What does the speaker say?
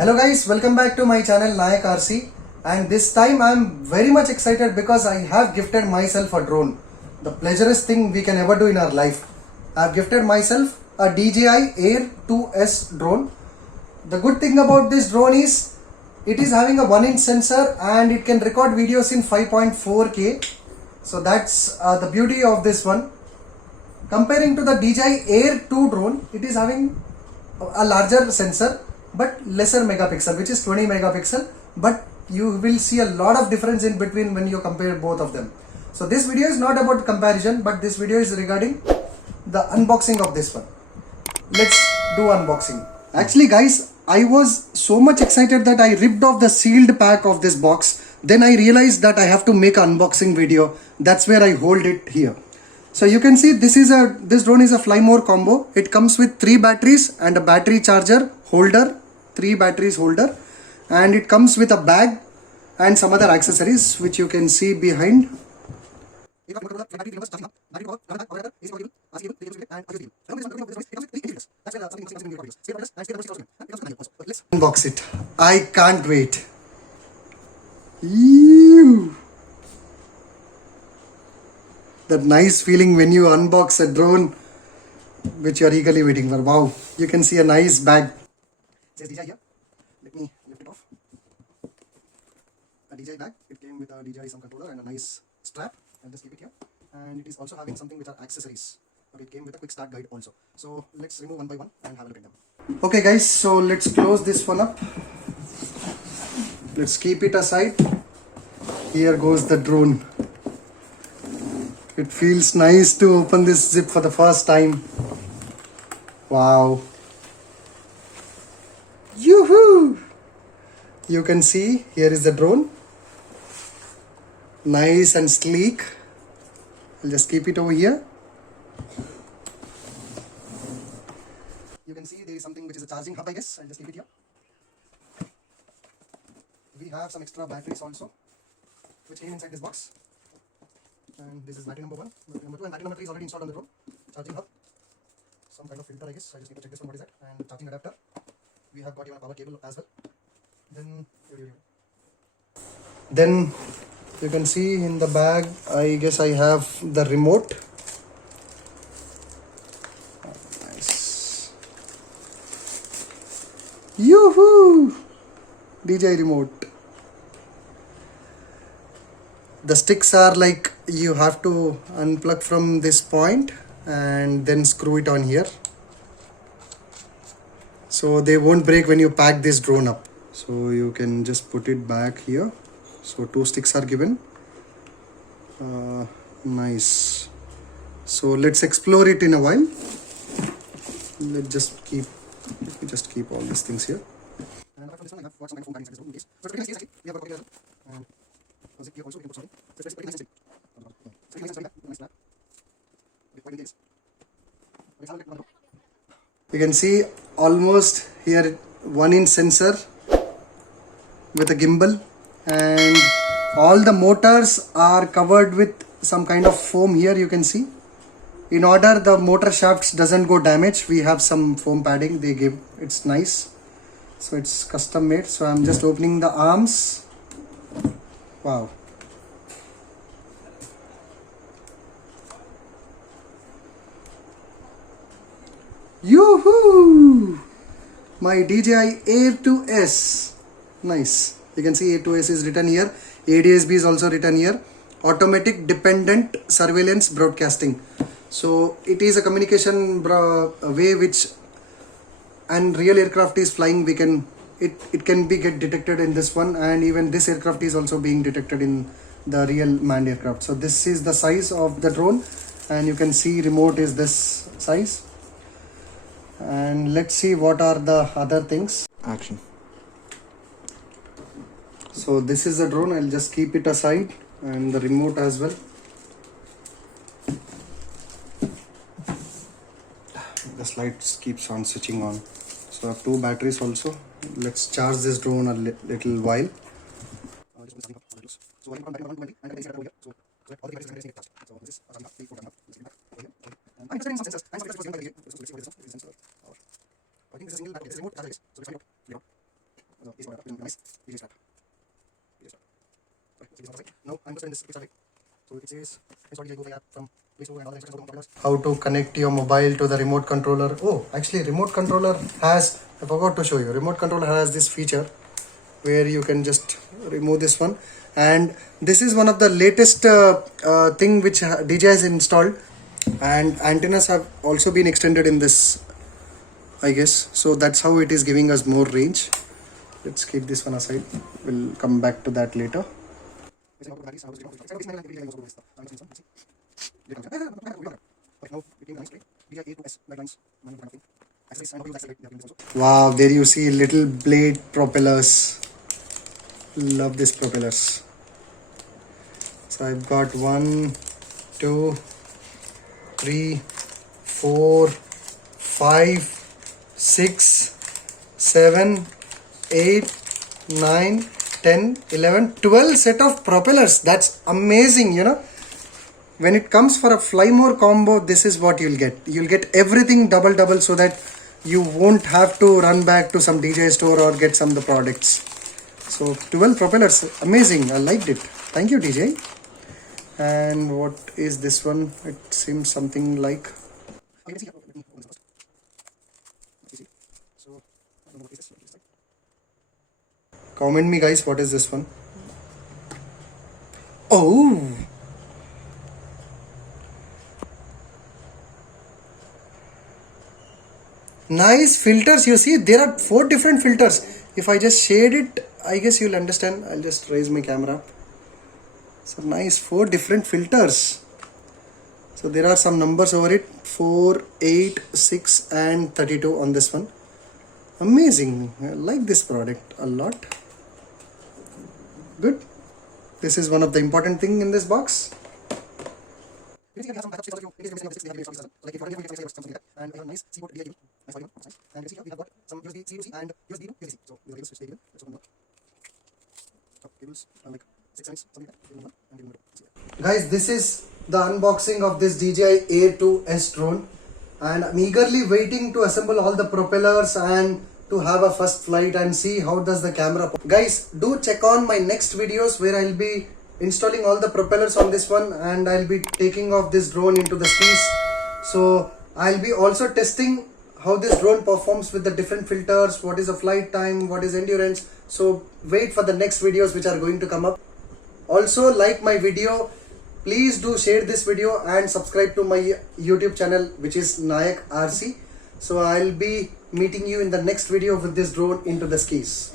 Hello guys, welcome back to my channel Nayak RC, and this time I am very much excited because I have gifted myself a drone. The pleasurous thing we can ever do in our life. I have gifted myself a DJI Air 2S drone. The good thing about this drone is it is having a 1-inch sensor and it can record videos in 5.4K. So that's the beauty of this one. Comparing to the DJI Air 2 drone, it is having a larger sensor but lesser megapixel, which is 20 megapixel, but you will see a lot of difference in between when you compare both of them. So this video is not about comparison, but this video is regarding the unboxing of this one. Let's do unboxing. Actually guys, I was so much excited that I ripped off the sealed pack of this box. Then I realized that I have to make an unboxing video. That's where I hold it here. So you can see this drone is a Fly More combo. It comes with 3 batteries and a battery charger holder, 3 batteries holder, and it comes with a bag and some other accessories which you can see behind. Let's unbox it. I can't wait. Ew. That nice feeling when you unbox a drone which you are eagerly waiting for. Wow, you can see a nice bag. It says DJI here. Let me lift it off. A DJI bag. It came with a DJI some controller and a nice strap. I'll just keep it here. And it is also having something which are accessories. Okay, it came with a quick start guide also. So let's remove one by one and have a look at them. Okay guys, so let's close this one up. Let's keep it aside. Here goes the drone. It feels nice to open this zip for the first time. Wow. Yoo-hoo! You can see here is the drone. Nice and sleek. I'll just keep it over here. You can see there is something which is a charging hub, I guess. I'll just keep it here. We have some extra batteries also, which came inside this box. And this is battery number 1, battery number 2, and battery number 3 is already installed on the drone. Charging hub, some kind of filter, I guess. I just need to check this one, what is that, and charging adapter. We have got even a power cable as well. Then you can see in the bag, I guess I have the remote. Nice. Yoo-hoo! DJI remote. The sticks are like you have to unplug from this point and then screw it on here. So they won't break when you pack this drone up. So you can just put it back here. So 2 sticks are given. Nice. So let's explore it in a while. Let me just keep all these things here. And apart from this one, I have got some kind of foam padding inside this drone in case. So it's pretty nice, we have got here as well. And here also we can put sorting. So it's pretty nice and steady. So pretty nice and steady, nice flap. Quite intense. Let's have a look at the drone. You can see almost here 1-inch sensor with a gimbal, and all the motors are covered with some kind of foam here. You can see, in order the motor shafts doesn't go damaged, we have some foam padding they give. It's nice. So it's custom made. So I'm just opening the arms. Wow. Yoo-hoo! My DJI Air 2S. Nice. You can see Air 2S is written here. ADSB is also written here. Automatic Dependent Surveillance Broadcasting. So it is a communication way which, and real aircraft is flying, we can it can be get detected in this one, and even this aircraft is also being detected in the real manned aircraft. So this is the size of the drone, and you can see remote is this size. And let's see what are the other things. Action. So this is the drone. I'll just keep it aside, and the remote as well. The light keeps on switching on. So I have 2 batteries also. Let's charge this drone a little while. So I have battery 1, 2, and I can over here. So all the batteries are charged. So this is a charging hub, 3, 4 over here. I'm installing some sensors. I'm installing some sensors. I think this is a single battery. This remote charger is. So let's find out. Now I'm just in this picture. So it says install DJI Air from Play Store and all that. How to connect your mobile to the remote controller. Oh, actually remote controller has, I forgot to show you, remote controller has this feature where you can just remove this one, and this is one of the latest thing which DJI has installed, and antennas have also been extended in this, I guess. So that's how it is giving us more range. Let's keep this one aside, we'll come back to that later. Wow, there you see little blade propellers. Love these propellers. So I've got 1, 2, 3, 4, 5, 6, 7, 8, 9, 10, 11, 12 set of propellers. That's amazing, you know. When it comes for a fly more combo, this is what you'll get. You'll get everything double so that you won't have to run back to some DJI store or get some of the products. So 12 propellers, amazing. I liked it. Thank you, DJI. And what is this one? It seems something like. Comment me, guys, what is this one? Oh, nice filters. You see, there are 4 different filters. If I just shade it, I guess you'll understand. I'll just raise my camera. So nice, 4 different filters. So there are some numbers over it, 4, 8, 6 and 32 on this one. Amazing. I like this product a lot. Good. This is one of the important thing in this box. Guys, this is the unboxing of this DJI Air 2S drone, and I'm eagerly waiting to assemble all the propellers and to have a first flight and see how does the camera. Guys, do check on my next videos where I'll be installing all the propellers on this one, and I'll be taking off this drone into the skies. So I'll be also testing how this drone performs with the different filters, what is the flight time, what is endurance. So wait for the next videos which are going to come up. Also like my video, please do share this video and subscribe to my YouTube channel, which is Nayak RC. So I'll be meeting you in the next video with this drone into the skies.